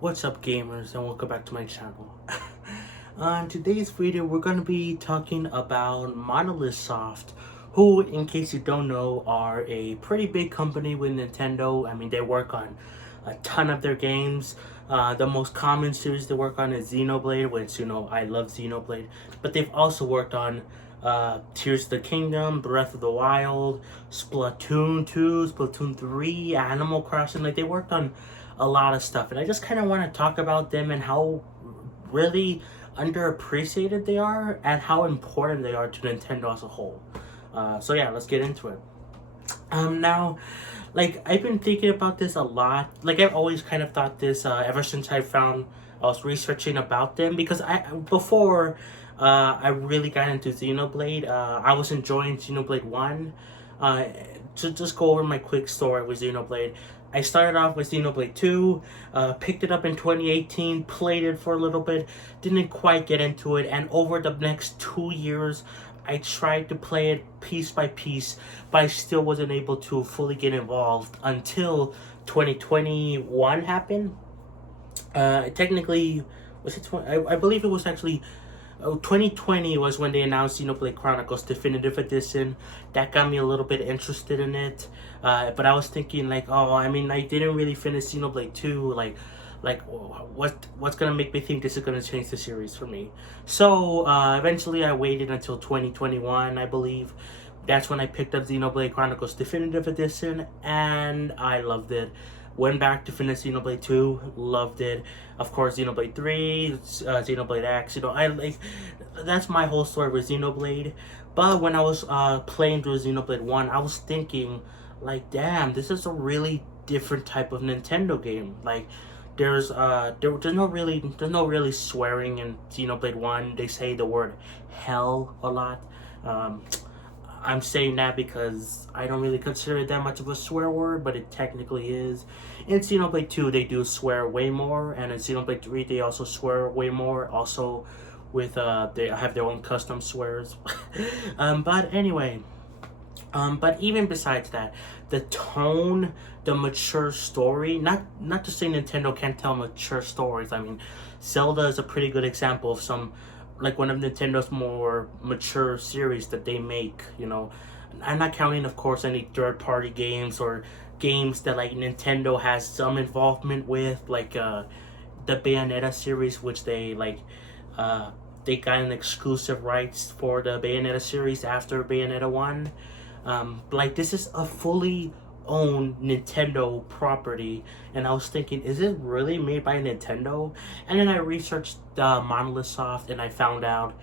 What's up, gamers, and welcome back to my channel. On today's video, we're going to be talking about Monolith, who, in case you don't know, are a pretty big company with Nintendo. I mean, they work on a ton of their games. The most common series they work on is Xenoblade, which, I love Xenoblade. But they've also worked on Tears of the Kingdom, Breath of the Wild, Splatoon 2, Splatoon 3, Animal Crossing. Like, they worked on a lot of stuff, and I just kind of want to talk about them and how really underappreciated they are and how important they are to Nintendo as a whole. So yeah, let's get into it. Now, like, I've been thinking about this a lot. Like, I've always kind of thought this ever since I was researching about them, because before I really got into Xenoblade, I was enjoying Xenoblade 1. To just go over my quick story with Xenoblade, I started off with Xenoblade 2, picked it up in 2018, played it for a little bit, didn't quite get into it, and over the next 2 years, I tried to play it piece by piece, but I still wasn't able to fully get involved until 2021 happened. Technically, was it I believe it was actually 2020 was when they announced Xenoblade Chronicles Definitive Edition. That got me a little bit interested in it. But I was thinking, like, oh, I mean, I didn't really finish Xenoblade 2. Like what's gonna make me think this is gonna change the series for me? So eventually I waited until 2021, I believe. That's when I picked up Xenoblade Chronicles Definitive Edition, and I loved it. Went back to finish Xenoblade 2, loved it. Of course, Xenoblade 3, Xenoblade X, that's my whole story with Xenoblade. But when I was playing through Xenoblade 1, I was thinking, like, damn, this is a really different type of Nintendo game. Like, there's no really swearing in Xenoblade 1. They say the word hell a lot. I'm saying that because I don't really consider it that much of a swear word, but it technically is. In Xenoblade 2, they do swear way more, and in Xenoblade 3, they also swear way more. Also, with they have their own custom swears. But anyway, but even besides that, the tone, the mature story. Not to say Nintendo can't tell mature stories. I mean, Zelda is a pretty good example of some, like, one of Nintendo's more mature series that they make, I'm not counting, of course, any third-party games or games that, like, Nintendo has some involvement with, like the Bayonetta series, which they got an exclusive rights for the Bayonetta series after Bayonetta 1. Like, this is a fully own Nintendo property, and I was thinking, is it really made by Nintendo? And then I researched Monolith Soft, and I found out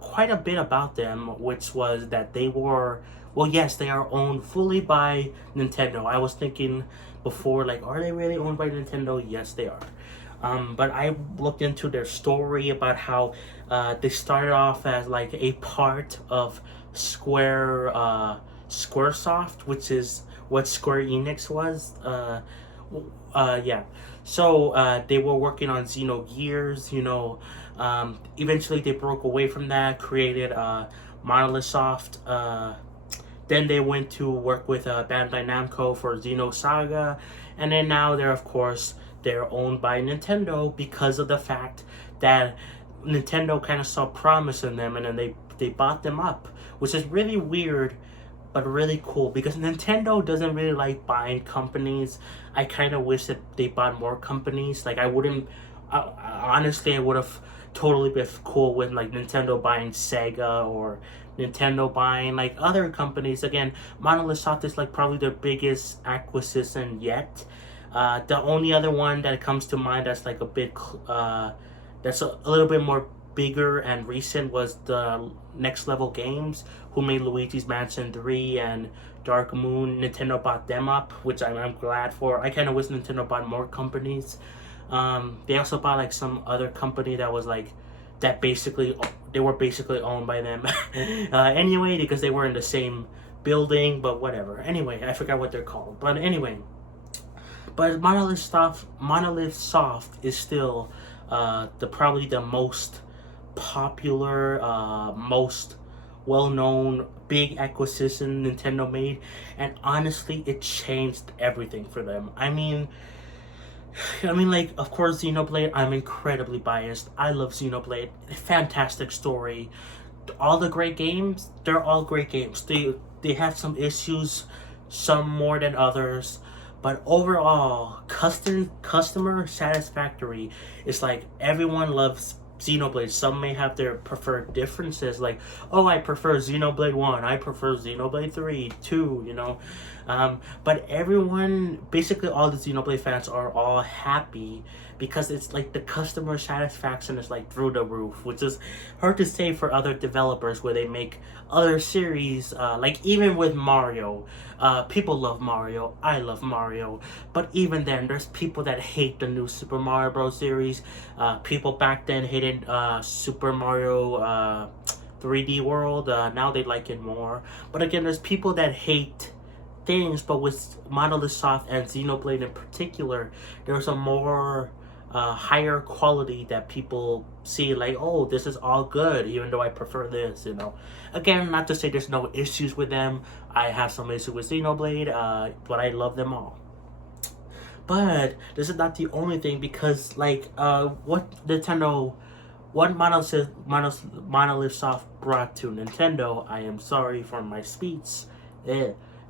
quite a bit about them, which was that they were, well, yes, they are owned fully by Nintendo. I was thinking before, like, are they really owned by Nintendo? Yes, they are. But I looked into their story about how they started off as, like, a part of Squaresoft, which is what Square Enix was. Yeah. So they were working on Xenogears, eventually they broke away from that, created Monolith Soft. Then they went to work with Bandai Namco for Xenosaga, and then now they're owned by Nintendo because of the fact that Nintendo kind of saw promise in them, and then they bought them up, which is really weird but really cool, because Nintendo doesn't really like buying companies. I kind of wish that they bought more companies. Like, honestly, I would have totally been cool with, like, Nintendo buying Sega or Nintendo buying, like, other companies. Again, Monolith Soft is, like, probably their biggest acquisition yet. The only other one that comes to mind that's, like, a bit that's a little bit more bigger and recent was the Next Level Games, who made Luigi's Mansion 3 and Dark Moon. Nintendo bought them up, which I'm glad for. I kind of wish Nintendo bought more companies. They also bought, like, some other company that was, like, they were basically owned by them. Anyway, because they were in the same building, but whatever. Anyway, I forgot what they're called. But anyway, but Monolith Soft is still probably the most popular, most well-known big acquisition Nintendo made, and honestly, it changed everything for them. I mean, I mean, like, of course, Xenoblade, I'm incredibly biased. I love Xenoblade. Fantastic story. All the great games, they're all great games. They have some issues, some more than others, but overall, customer satisfactory. It's like everyone loves Xenoblade. Some may have their preferred differences, like, oh, I prefer Xenoblade 1, I prefer Xenoblade 3, 2, but everyone, basically all the Xenoblade fans are all happy because it's like the customer satisfaction is like through the roof, which is hard to say for other developers where they make other series, like even with Mario. People love Mario, I love Mario, but even then there's people that hate the new Super Mario Bros. Series. People back then hated Super Mario 3D World, now they like it more. But again, there's people that hate things, but with Monolith Soft and Xenoblade in particular, there's a more higher quality that people see, like, oh, this is all good, even though I prefer this, Again, not to say there's no issues with them. I have some issues with Xenoblade, but I love them all. But this is not the only thing, because, like, what Monolith Soft brought to Nintendo, I am sorry for my speech,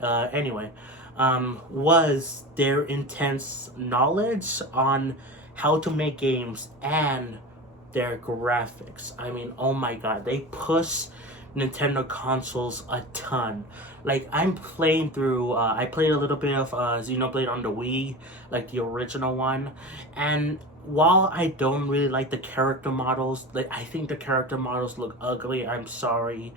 anyway, was their intense knowledge on how to make games and their graphics. I mean, oh my god, they push Nintendo consoles a ton. Like, I'm playing through, I played a little bit of Xenoblade on the Wii, like the original one, and while I don't really like the character models, like, I think the character models look ugly, I'm sorry,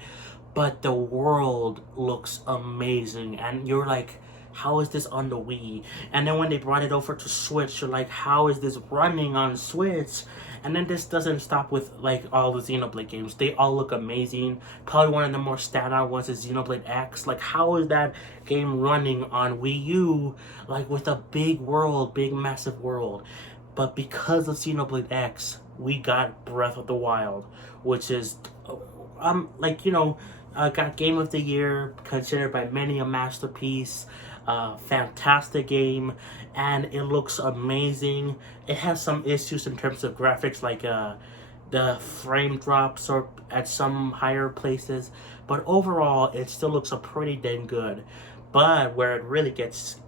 but the world looks amazing, and you're like, how is this on the Wii? And then when they brought it over to Switch, you're like, how is this running on Switch? And then this doesn't stop with, like, all the Xenoblade games. They all look amazing. Probably one of the more standout ones is Xenoblade X. Like, how is that game running on Wii U, like, with a big world, big massive world? But because of Xenoblade X, we got Breath of the Wild, which is, got Game of the Year, considered by many a masterpiece. Fantastic game, and it looks amazing. It has some issues in terms of graphics, like the frame drops or at some higher places, but overall it still looks pretty dang good. But where it really gets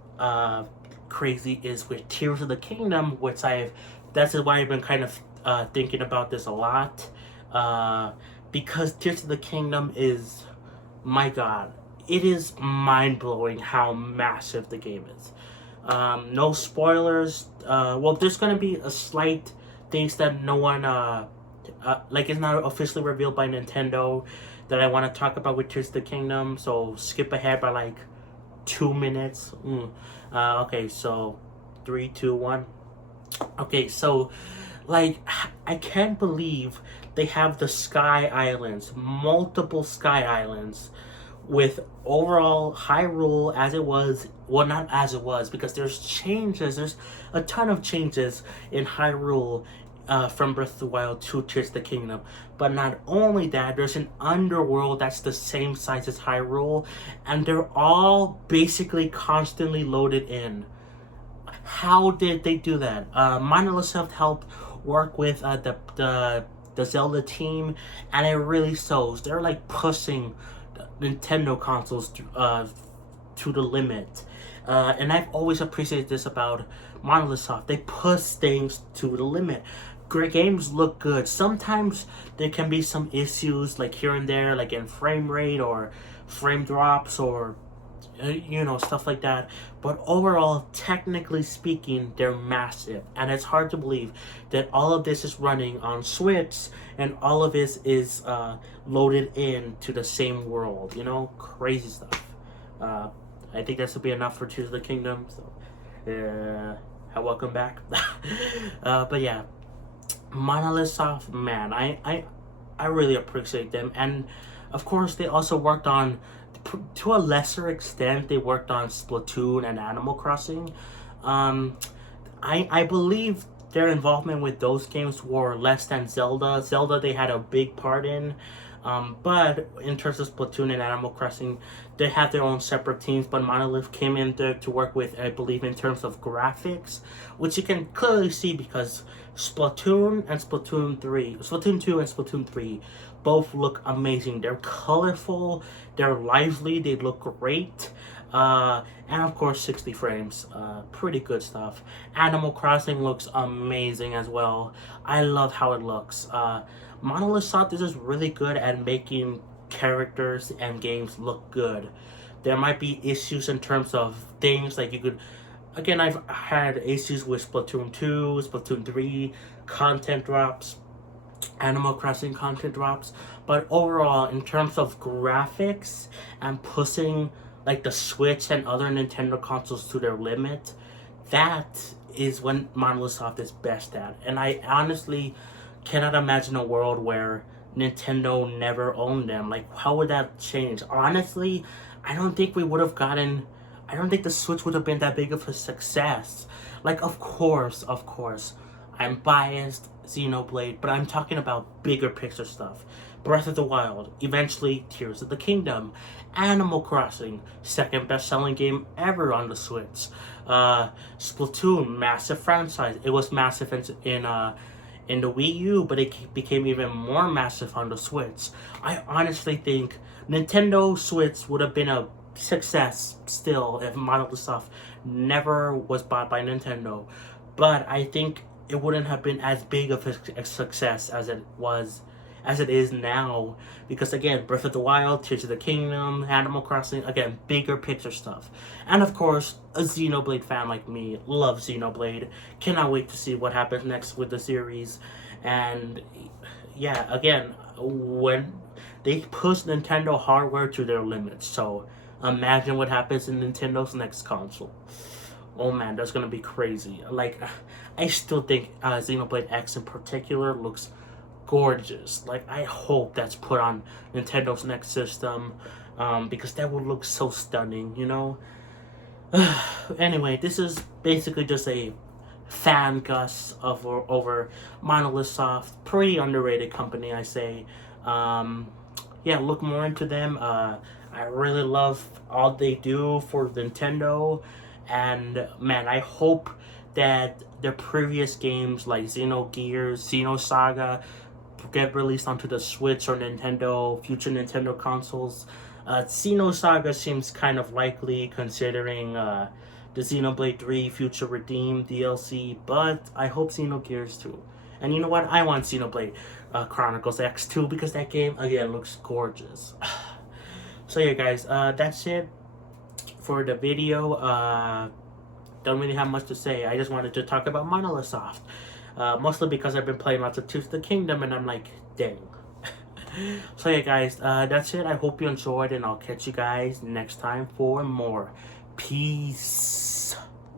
crazy is with Tears of the Kingdom, which that's why I've been kind of thinking about this a lot, because Tears of the Kingdom is, my god, it is mind-blowing how massive the game is. No spoilers. Well, there's gonna be a slight things that no one, like, it's not officially revealed by Nintendo, that I want to talk about with Tears of the Kingdom, so skip ahead by like 2 minutes. Okay, so 3, 2, 1. Okay, so, like, I can't believe they have the Sky Islands, multiple Sky Islands, with overall Hyrule as it was. Well, not as it was, because there's a ton of changes in Hyrule from Breath of the Wild to Tears of the Kingdom. But not only that, there's an underworld that's the same size as Hyrule, and they're all basically constantly loaded in. How did they do that? Monolith Soft helped work with the Zelda team, and it really shows. They're like pushing Nintendo consoles to the limit, and I've always appreciated this about Monolith Soft. They push things to the limit. Great games look good. Sometimes there can be some issues, like here and there, like in frame rate or frame drops or stuff like that. But overall, technically speaking, they're massive, and it's hard to believe that all of this is running on Switch and all of this is loaded into the same world. Crazy stuff. I think this will be enough for Tears of the Kingdom. So, welcome back. But yeah, Monolith Soft, man, I really appreciate them, and of course they also worked on, to a lesser extent, they worked on Splatoon and Animal Crossing. I believe their involvement with those games were less than Zelda. Zelda they had a big part in. But in terms of Splatoon and Animal Crossing, they have their own separate teams. But Monolith came in there to work with, I believe, in terms of graphics, which you can clearly see because Splatoon and Splatoon 3, Splatoon 2 and Splatoon 3 both look amazing. They're colorful, they're lively, they look great. And of course 60 frames, pretty good stuff. Animal Crossing looks amazing as well. I love how it looks. Monolith Soft is just really good at making characters and games look good. There might be issues in terms of things like you could, again, I've had issues with Splatoon 2, Splatoon 3, content drops, Animal Crossing content drops, but overall, in terms of graphics and pushing like the Switch and other Nintendo consoles to their limit, that is when Monolith Soft is best at. And I honestly cannot imagine a world where Nintendo never owned them. Like, how would that change? Honestly, I don't think we would have gotten, I don't think the Switch would have been that big of a success. Like, of course, I'm biased, Xenoblade, but I'm talking about bigger picture stuff. Breath of the Wild, eventually Tears of the Kingdom, Animal Crossing, second best-selling game ever on the Switch. Splatoon, massive franchise. It was massive in the Wii U, but it became even more massive on the Switch. I honestly think Nintendo Switch would have been a success still if Monolith Soft never was bought by Nintendo. But I think it wouldn't have been as big of a success as it is now, because again, Breath of the Wild, Tears of the Kingdom, Animal Crossing, again, bigger picture stuff. And of course, a Xenoblade fan like me loves Xenoblade. Cannot wait to see what happens next with the series. And yeah, again, when they push Nintendo hardware to their limits, so imagine what happens in Nintendo's next console. Oh man, that's gonna be crazy. Like, I still think Xenoblade X in particular looks gorgeous. Like, I hope that's put on Nintendo's next system, because that would look so stunning, you know? Anyway, this is basically just a fan gus over Monolith Soft. Pretty underrated company, I say. Yeah, look more into them. I really love all they do for Nintendo. And man, I hope that their previous games like Xenogears, Xenosaga get released onto the Switch or future Nintendo consoles. Xenosaga seems kind of likely considering the Xenoblade 3 Future Redeemed DLC, but I hope Xenogears too. And you know what? I want Xenoblade Chronicles X 2 because that game, again, looks gorgeous. So yeah, guys, that's it for the video. Don't really have much to say. I just wanted to talk about Monolith Soft. Mostly because I've been playing lots of Tears of the Kingdom and I'm like, dang. So yeah, guys, that's it. I hope you enjoyed and I'll catch you guys next time for more. Peace.